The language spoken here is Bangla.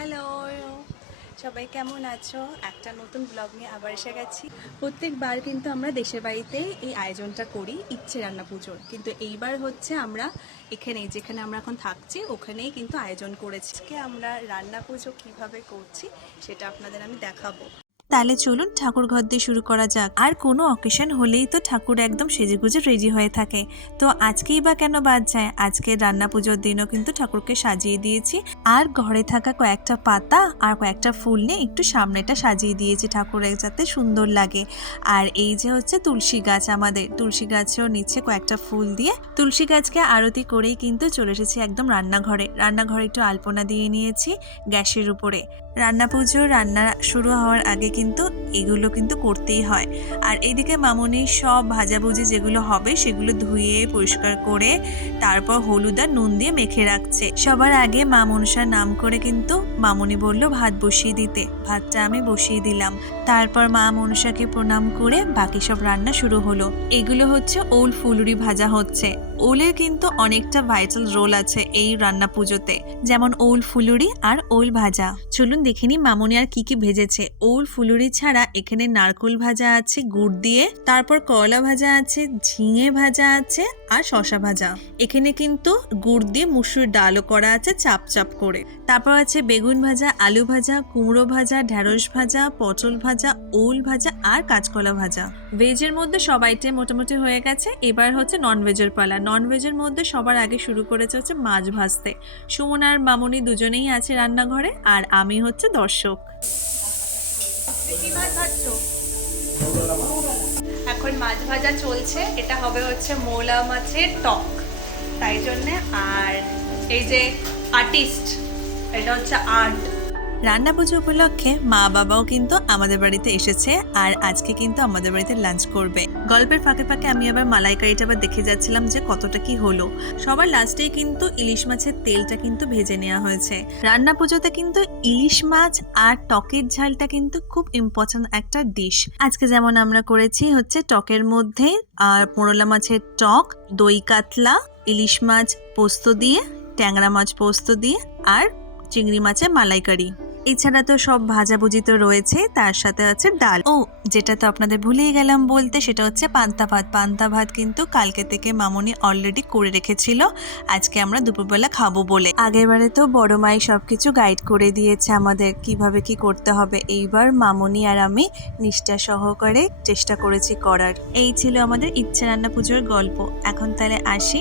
হ্যালো, সবাই কেমন আছো? একটা নতুন ব্লগ নিয়ে আবার এসে গেছি। প্রত্যেকবার কিন্তু আমরা দেশের বাড়িতে এই আয়োজনটা করি ইচ্ছে রান্না পুজোর, কিন্তু এইবার হচ্ছে আমরা এখানে যেখানে আমরা এখন থাকছি ওখানেই কিন্তু আয়োজন করেছি। আজকে আমরা রান্না পুজো কিভাবে করছি সেটা আপনাদের আমি দেখাবো। তাহলে চলুন ঠাকুর ঘর দিয়ে শুরু করা যাক। আর কোনো অকেশন হলেই তো ঠাকুর একদম সেজেগুজে রেডি হয়ে থাকে, তো আজকেই বা কেন বাদ যায়? আজকে রান্না পুজোর দিনও কিন্তু ঠাকুরকে সাজিয়ে দিয়েছি, আর ঘরে থাকা কয়েকটা পাতা আর কয়েকটা ফুল নিয়ে একটু সামনেটা সাজিয়ে দিয়েছি ঠাকুরের যাতে সুন্দর লাগে। আর এই যে হচ্ছে তুলসী গাছ, আমাদের তুলসী গাছেও নিচে কয়েকটা ফুল দিয়ে তুলসী গাছকে আরতি করেই কিন্তু চলে এসেছি একদম রান্নাঘরে একটু আলপনা দিয়ে নিয়েছি গ্যাসের উপরে। রান্না পুজো রান্না শুরু হওয়ার আগে কিন্তু এগুলো কিন্তু করতেই হয়। আর এইদিকে মামনি সব ভাজাভুজি যেগুলো হবে সেগুলো ধুয়ে পরিষ্কার করে তারপর হলুদ আর নুন দিয়ে মেখে রাখছে। সবার আগে মা মনসার নাম করে কিন্তু মামনি বলল ভাত বসিয়ে দিতে, ভাতটা আমি বসিয়ে দিলাম। তারপর মা মনসাকে প্রণাম করে বাকি সব রান্না শুরু হলো। এগুলো হচ্ছে ওল ফুলুরি ভাজা হচ্ছে। ওলের কিন্তু অনেকটা ভাইটাল রোল আছে এই রান্না পুজোতে, যেমন ওল ফুলুরি আর ওল ভাজা। চলুন দেখিনি মামনি আর কি কি ভেজেছে। ওল ফুলুরি ছাড়া এখানে নারকোল ভাজা আছে গুড় দিয়ে, তারপর করলা ভাজা আছে, ঝিঙে ভাজা আছে আর শশা ভাজা। এখানে কিন্তু গুড় দিয়ে মুসুর ডালও করা আছে চাপ চাপ করে। তারপর আছে বেগুন ভাজা, আলু ভাজা, কুমড়ো ভাজা, ঢেঁড়স ভাজা, পটল ভাজা, ওল ভাজা আর কাঁচকলা ভাজা। ভেজের মধ্যে সব আইটেম মোটামুটি হয়ে গেছে, এবার হচ্ছে নন ভেজের পালা। নন ভেজের মধ্যে সবার আগে শুরু করেছে হচ্ছে মাছ ভাজতে। সুমন আর মামনি দুজনেই আছে রান্নাঘরে, আর আমি হচ্ছে দর্শক। এখন মাছ ভাজা চলছে, এটা হবে হচ্ছে মোলা মাছের টক, তাই জন্যে। আর এই যে আর্টিস্ট, এটা হচ্ছে আর্ট। রান্না পুজো উপলক্ষে মা বাবাও কিন্তু আমাদের বাড়িতে এসেছে, আর আজকে কিন্তু আমাদের বাড়িতে লাঞ্চ করবে। গল্পের ফাঁকে ফাঁকে আমি আবার মালাইকারিটা আবার দেখে যাচ্ছিলাম যে কতটা কি হলো। সবার লাস্টেই কিন্তু ইলিশ মাছের তেলটা কিন্তু ভেজে নেওয়া হয়েছে। রান্না পুজোতে কিন্তু ইলিশ মাছ আর টকের ঝালটা কিন্তু খুব ইম্পর্টেন্ট একটা ডিশ। আজকে যেমন আমরা করেছি হচ্ছে টকের মধ্যে আর মোরলা মাছের টক, দই কাতলা, ইলিশ মাছ পোস্ত দিয়ে, ট্যাংরা মাছ পোস্ত দিয়ে আর চিংড়ি মাছের মালাইকারি। এছাড়া তো সব ভাজাভুজি তো রয়েছে, তার সাথে আছে ডাল। ও যেটা তো আপনাদের ভুলেই গেলাম বলতে, সেটা হচ্ছে পান্তা ভাত। পান্তা ভাত কিন্তু কালকে থেকে মামনি অলরেডি করে রেখেছিল, আজকে আমরা দুপুরবেলা খাবো বলে। আগেরবারে তো বড় মাই সবকিছু গাইড করে দিয়েছে আমাদের কিভাবে কি করতে হবে। এইবার মামনি আর আমি নিষ্ঠা সহকারে চেষ্টা করেছি করার। এই ছিল আমাদের ইচ্ছে রান্না পুজোর গল্প। এখন তাহলে আসি।